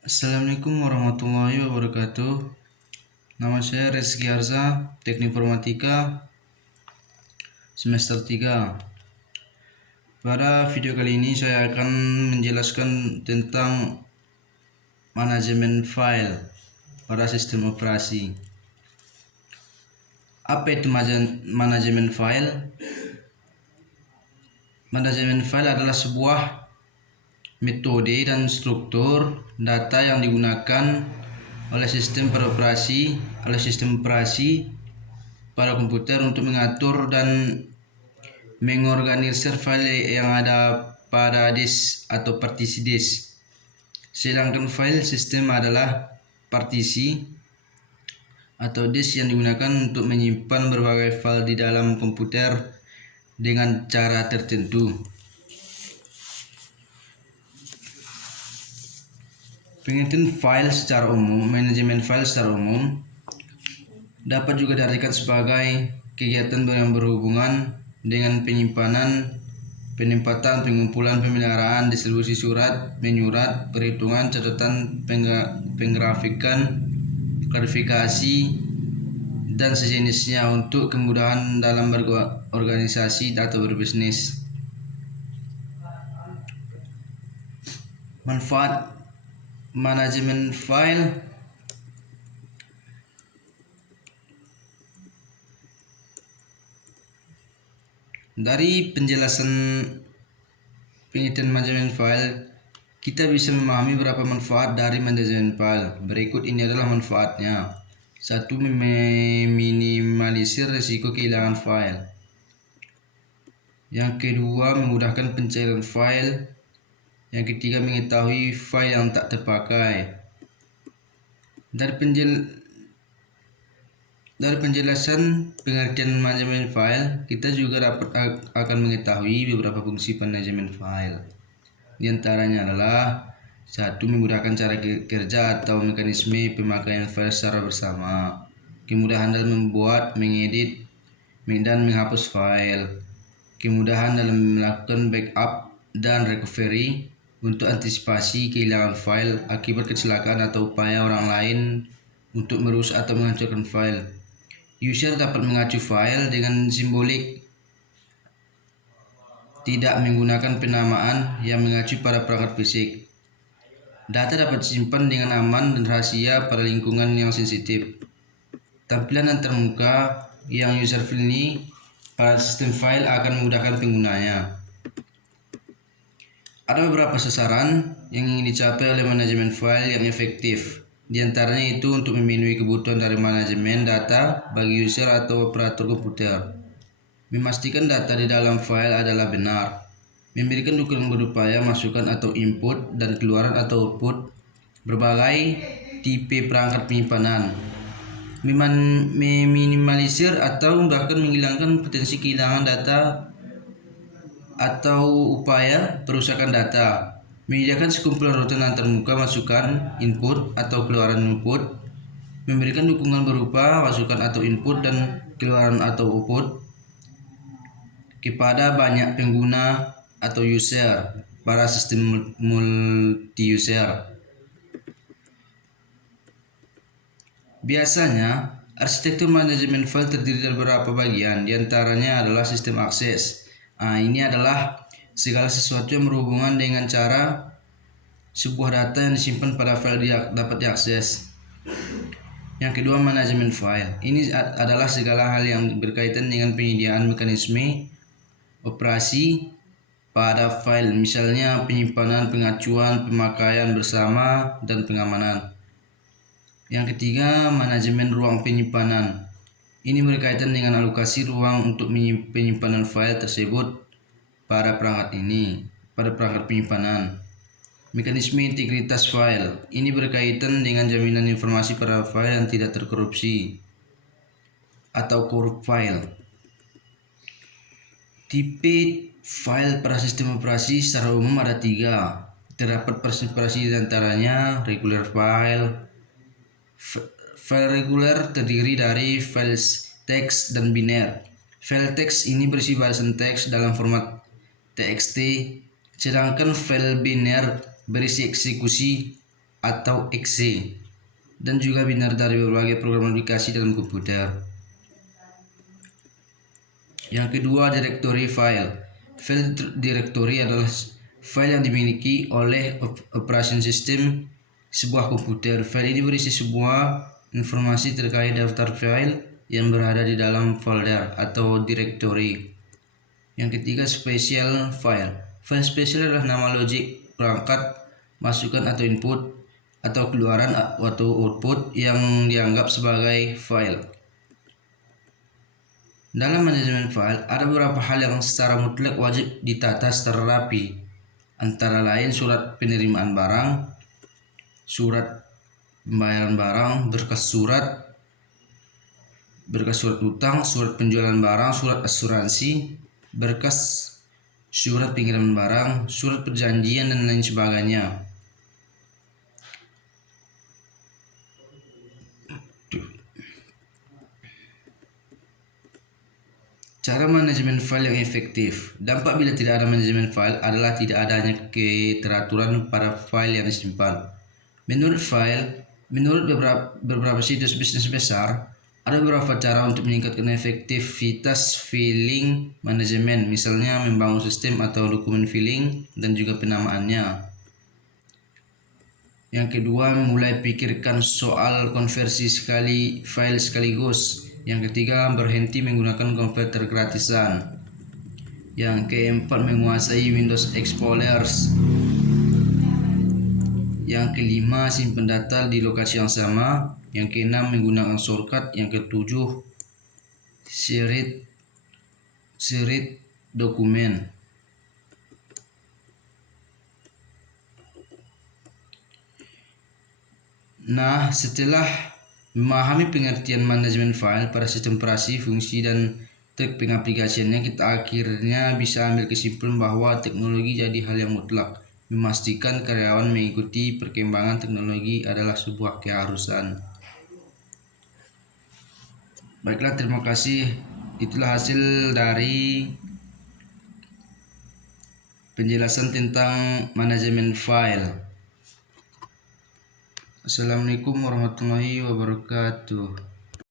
Assalamualaikum warahmatullahi wabarakatuh. Nama saya Reski Arza, Teknik Informatika semester 3. Pada video kali ini saya akan menjelaskan tentang manajemen file pada sistem operasi. Apa itu manajemen file? Manajemen file adalah sebuah metode dan struktur data yang digunakan oleh sistem operasi pada komputer untuk mengatur dan mengorganisir file yang ada pada disk atau partisi disk. Sedangkan file sistem adalah partisi atau disk yang digunakan untuk menyimpan berbagai file di dalam komputer dengan cara tertentu. Pengertian file secara umum, manajemen file secara umum dapat juga diartikan sebagai kegiatan yang berhubungan dengan penyimpanan, penempatan, pengumpulan, pemeliharaan, distribusi surat, menyurat, perhitungan, catatan, penggrafikan, klarifikasi, dan sejenisnya untuk kemudahan dalam berorganisasi atau berbisnis. Manfaat manajemen file dari penjelasan pengertian manajemen file, kita bisa memahami beberapa manfaat dari manajemen file. Berikut ini adalah manfaatnya. 1. Meminimalisir risiko kehilangan file. Yang kedua, memudahkan pencairan file. Yang ketiga, mengetahui file yang tak terpakai. Dari penjelasan pengertian manajemen file, kita juga akan mengetahui beberapa fungsi manajemen file. Di antaranya adalah 1. Memudahkan cara kerja atau mekanisme pemakaian file secara bersama. Kemudahan dalam membuat, mengedit, dan menghapus file. Kemudahan dalam melakukan backup dan recovery untuk antisipasi kehilangan file akibat kecelakaan atau upaya orang lain untuk merusak atau menghancurkan file. User dapat mengacu file dengan simbolik, tidak menggunakan penamaan yang mengacu pada perangkat fisik. Data dapat disimpan dengan aman dan rahasia pada lingkungan yang sensitif. Tampilan antarmuka yang user friendly pada sistem file akan memudahkan penggunanya. Ada beberapa sasaran yang ingin dicapai oleh manajemen file yang efektif. Di antaranya itu untuk memenuhi kebutuhan dari manajemen data bagi user atau operator komputer. Memastikan data di dalam file adalah benar. Memberikan dukungan berupaya masukan atau input dan keluaran atau output berbagai tipe perangkat penyimpanan. Meminimalisir atau bahkan menghilangkan potensi kehilangan data atau upaya perusakan data. Menyediakan sekumpulan rutan antarmuka masukan input atau keluaran input. Memberikan dukungan berupa masukan atau input dan keluaran atau output kepada banyak pengguna atau user pada sistem multi-user. Biasanya, arsitektur manajemen file terdiri dari beberapa bagian. Di antaranya adalah sistem akses. Ini adalah segala sesuatu yang berhubungan dengan cara sebuah data yang disimpan pada file dapat diakses. Yang kedua, manajemen file. Ini adalah segala hal yang berkaitan dengan penyediaan mekanisme operasi pada file, misalnya penyimpanan, pengacuan, pemakaian bersama, dan pengamanan. Yang ketiga, manajemen ruang penyimpanan. Ini berkaitan dengan alokasi ruang untuk penyimpanan file tersebut pada perangkat penyimpanan. Mekanisme integritas file. Ini berkaitan dengan jaminan informasi pada file yang tidak terkorupsi atau korup file. Tipe file pada sistem operasi secara umum ada 3. Terdapat persentasenya di antaranya regular file. File reguler terdiri dari file teks dan biner. File teks ini berisi balasan teks dalam format TXT, sedangkan file biner berisi eksekusi atau exe, dan juga binar dari berbagai program aplikasi dalam komputer. Yang kedua, directory file. File directory adalah file yang dimiliki oleh operation system sebuah komputer. File ini berisi sebuah informasi terkait daftar file yang berada di dalam folder atau directory. Yang ketiga, special file. File spesial adalah nama logik, perangkat, masukan atau input, atau keluaran atau output yang dianggap sebagai file. Dalam manajemen file, ada beberapa hal yang secara mutlak wajib ditata secara rapi, antara lain surat penerimaan barang, surat pembayaran barang, berkas surat utang, surat penjualan barang, surat asuransi, berkas surat pengiriman barang, surat perjanjian, dan lain sebagainya. Cara manajemen file yang efektif. Dampak bila tidak ada manajemen file adalah tidak adanya keteraturan pada file yang disimpan. Menurut beberapa situs bisnis besar, ada beberapa cara untuk meningkatkan efektivitas filing manajemen, misalnya membangun sistem atau dokumen filing dan juga penamaannya. Yang kedua, mulai pikirkan soal konversi file sekaligus. Yang ketiga, berhenti menggunakan konverter gratisan. Yang keempat, menguasai Windows Explorer. Yang kelima, simpan data di lokasi yang sama. Yang keenam, menggunakan shortcut. Yang ketujuh, share dokumen. Nah, setelah memahami pengertian manajemen file pada sistem operasi, fungsi, dan trik pengaplikasiannya, kita akhirnya bisa ambil kesimpulan bahwa teknologi jadi hal yang mutlak. Memastikan karyawan mengikuti perkembangan teknologi adalah sebuah keharusan. Baiklah, terima kasih. Itulah hasil dari penjelasan tentang manajemen file. Assalamualaikum warahmatullahi wabarakatuh.